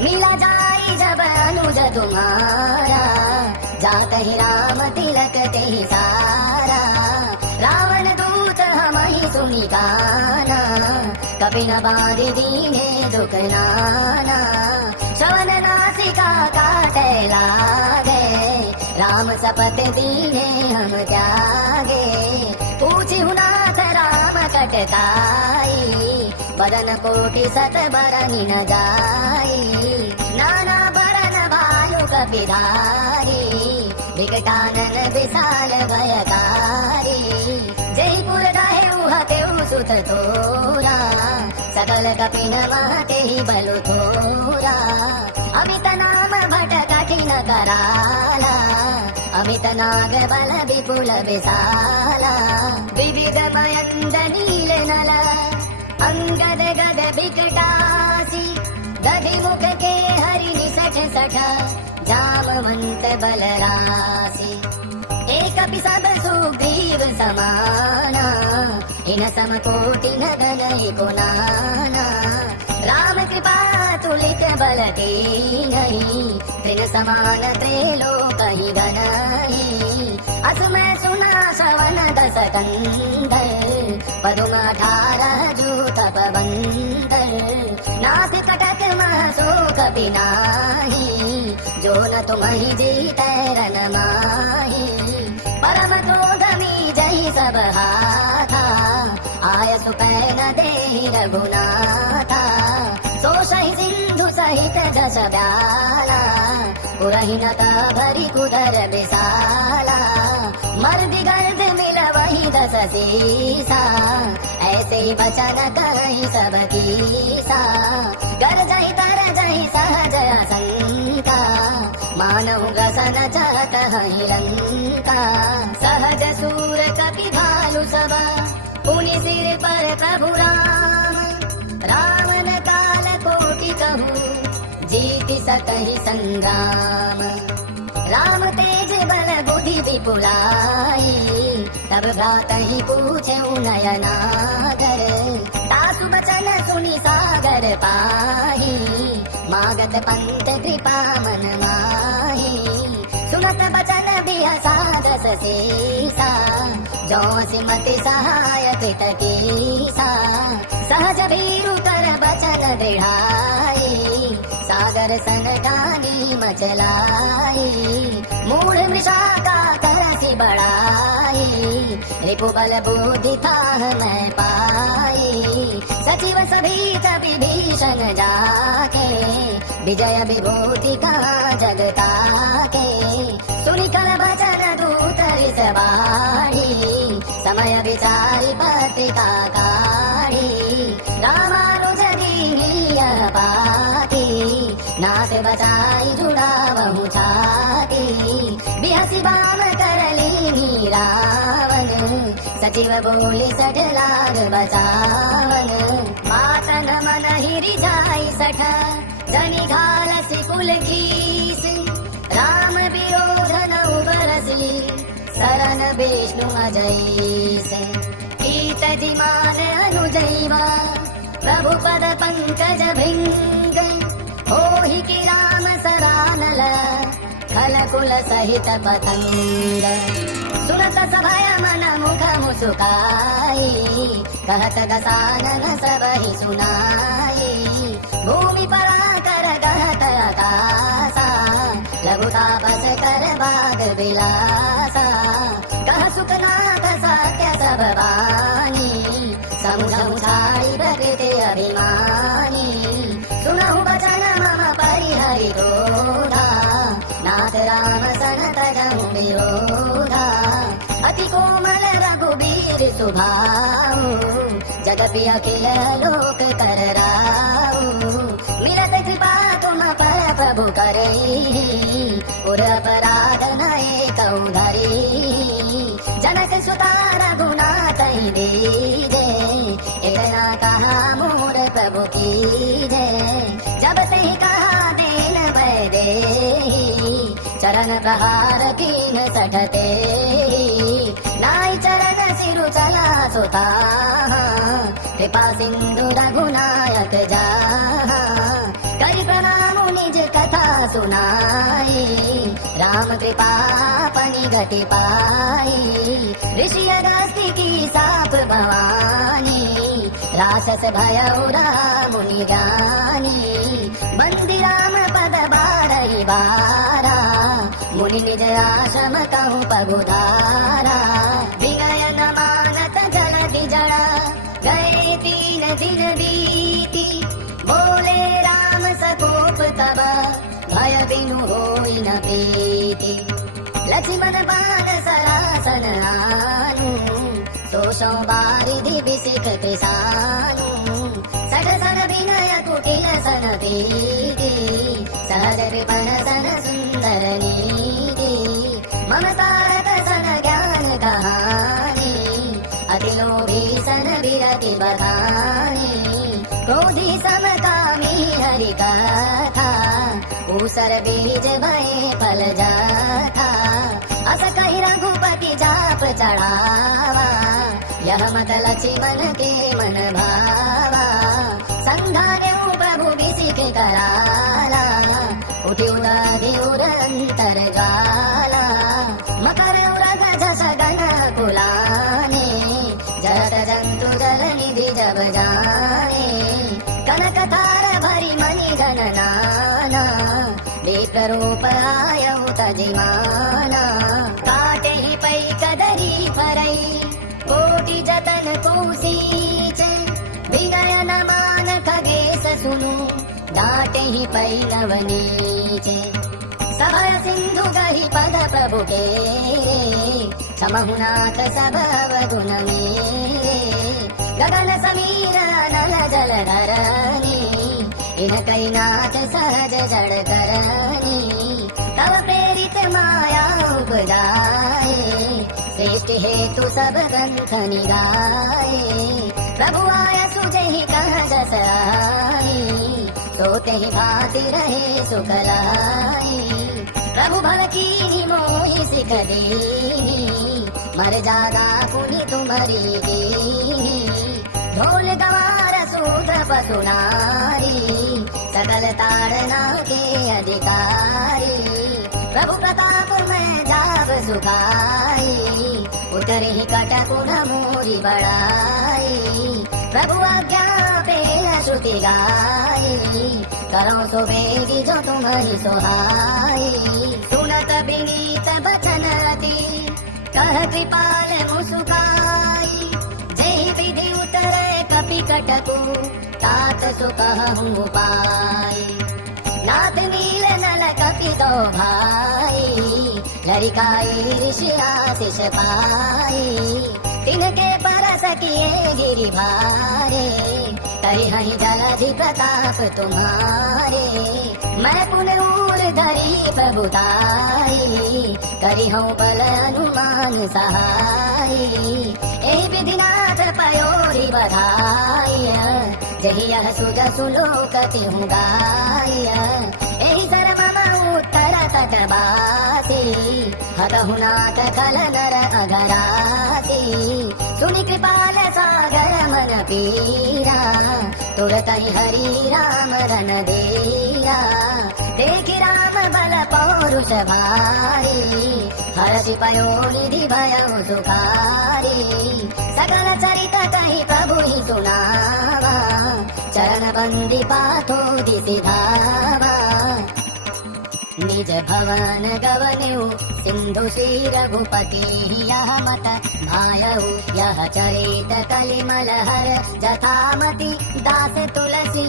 मिला जाई जब अनुज तुम्हारा, जात ही राम तिलक ते सारा, रावण दूत हमहि सुनि गाना, कपि न बाधि दीने दुख नाना, श्रवण नासिका काटे लागे, राम सपत दीने हम त्यागे, पूछिहु नाथ राम कटकाई, बरन कोटि सत बरनि न जाई, नाना बरन भालु कपिधारी, विकटानन विशाल भयकारी, जयपुर रहेउ हतेउ सुत तोरा, सकल कपिन महते बलु थोरा, अमित नाम भट कठिन कराला, अमित नाग बल विपुल विशाला, विविध मयंद नील नल, अंगद गद विकटासी, गदि मुख के हरि निसठ सठ, जामवंत बलरासी, एक सब सुग्रीव समाना, इन सम कोटि नदन एको नाना, राम कृपा तुलित बल नहीं, तिन समान त्रैलोक ही गनाई, असमय सुना श्रवण दस कंदर, पदुम 18 जो तप बंदर, नाथ कटक महसो कपि नाही, जो न तुम्हि जीतै रन माही, परम क्रोध मी जहि सब हाथा, आय सुपै न देहि रघुनाथा, सोषहि सिंधु सहित जस ब्याला, पुरहि न भरी कुदर विशाला, मर्दि गर्द मिल वही दस सीसा, ऐसे ही बचन करहि सब कीसा, गरजहि तरजहि सहज असंका, मानव ग्रसन चाहत हहि लंका, सहज सूर कपि भालु सब, पुनि सिर पर प्रभु राम, रावण काल कोटि कहूँ, जीति सकहि संग्राम, राम तेज बल बुद्धि विपुलाई, तब भ्रातहि पूछेउ नयनागर, तासु बचन सुनि सागर पाही, मागत पंत कृपा मन माही, सुनत बचन बिहसा दस सीसा, जो मति सहाय कृत कीसा, सहज भीरु कर बचन दृढ़ाई, सागर सन डाली मचलाई, मूढ़ मृषा का करसी बढ़ाई, रिपु बल बुद्धि थाह मैं पाई, सचिव सभी तभी भीषण जाके, विजय विभूति का जगता के, सुनि कर बचन दूत रिस बाढ़ी, समय विचारि पत्रिका काढ़ी, रामानुज दीनिय पाती, नाथ बचाई जुड़ावहु छाती, बिहसी बाम कर लीनी रावण, सचिव बोले सठ लाग बचावन, मातन मन हिरि जाई सठ, जनि घालसी कुल खीस, राम विरोध न उबरसी, शरण विष्णु अजैस, कीत जिमान अनुजैवा, प्रभु पद पंकज भृंग, होहि कि राम सरानल, खल कुल सहित पतंग, सुनत सभय मन मुख मुसुकाई, कहत दसानन सबहि सुनाई, भूमि पराकर गहत आकाशा, लघु तापस कर बाग विलासा, कह सुखनाथ सत्य सब बानी, समुझ छाड़ी प्रकृति अभिमानी, सुनहु सुभाऊ जगति अखिल लोक कर राऊ मिलत कृपा तुम पर प्रभु करे उर अपराध नए कहूँ धरी जनक सुता रघुनाथ दीजे इतना कहा मोर प्रभु कीजे जब से कहा देन दे चरण प्रहार कीन सठते नाई चरण सिरु चला सुता कृपा सिंधु रघुनायक जा करी प्रणाम निज कथा सुनाई राम कृपा पनि घटि पाई ऋषि अगस्त्य की साप भवानी राक्षस भय मुनि ज्ञानी बंदी राम पद बारही बारा मुनि निज आश्रम कहूँ पगुधारा विनय न मानत जगति जड़ा गए 3 दिन बीती बोले राम सकोप तब भय बिनु होई न प्रीति लक्ष्मण बाण सरासन आनु सोशौ बारिधि बिसिक पिसानु सठसन विनय कुटिल सन पीति सहज विपण सन सुंदर नीति ममतारत सन ज्ञान कहानी अति लोभी सन विरति बखानी क्रोधी समकामी हरि कथा ऊसर बीज भय फल जाथा अस कहि रघुपति जाप चढ़ावा यह मत लक्ष्मण के मन भावा संघारे प्रभु बिसिक कराला उठि उदाधि उरंतर ज्वाला मकर उरग जस गण कुलाने जरत जंतु जल निधि जब जाने कनक तार भरी मणि घन नाना देख रूप आयु तजिमाना काटे ही पै कदरी फरई कोटि जतन कोसीच विनय न मान खगेश सुनु डांटे ही पै नवनीचे सभय सिंधु गहि पद प्रभु के क्षमहुनाथ सब अवगुण मेरे गगन समीर नल जल धरनी इन कई नाथ सहज जड़ करनी तब प्रेरित माया उपजाए श्रेष्ठ हेतु सब ग्रंथ निगाए प्रभु आय सुजहि कह जस आई सोते ही भाति रहे सुख लाई प्रभु भव कीनी मोहि सिख दीनी मर जागा पुनि तुम्हारी दीनी ढोल गवार सूत्र पशु नारी सकल ताड़ना के अधिकारी प्रभु प्रताप में जाव सुखाई उतरे ही कटक न मोरी बढ़ाई प्रभु आज्ञा पे श्रुति गाई करो सो बेगी जो तुम्हारी सोहाई सुनत विनीत बचन रति कह कृपाल मुसुकाई जय विधि उतरे कपि कटकु तात सुकहु पाई नाथ नील नल कपि दो भाई लरिकाई ऋषि आशीष पाई तिनके परस किए गिरि भारे करि हरि जलधि प्रताप तुम्हारे मैं पुनूर धरी प्रभुताई करि हूँ बल अनुमान सहाई एहि विधिनाथ पयोरी बधाई जहि यह सुज सुलोकति हूँ गाय एहि सर्व मम उत्तर तटवासी हतहु नाथ कल नर अगरासी सुनि कृपाल सागर मन पीरा तुरत ही हरि राम रन धीरा देखि राम बल पौरुष भारी हरषि पयोनिधि भयउ सुखारी सकल चरित कहि प्रभु ही सुनावा चरण बंदी पाथो दिसि धावा निज भवन गवनेऊ सिंधु श्री रघुपति यह मत भायऊ यह चरित कलिमल हर जथामति दास तुलसी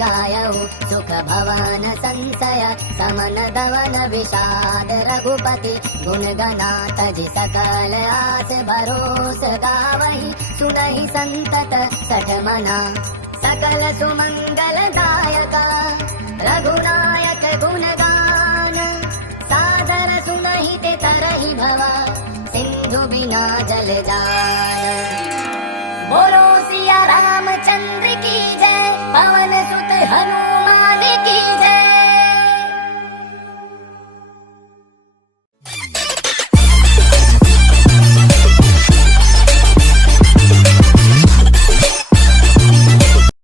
गायऊ सुख भवन संशय समन दवन विषाद रघुपति गुण गनात जि सकल आस भरोस गावहि सुनहि संतत सठ मना सकल सुमंगल दायका रघुनायक गुणगान सादर सुनहि ते तरहि भवा सिंधु बिना जल जान बोलो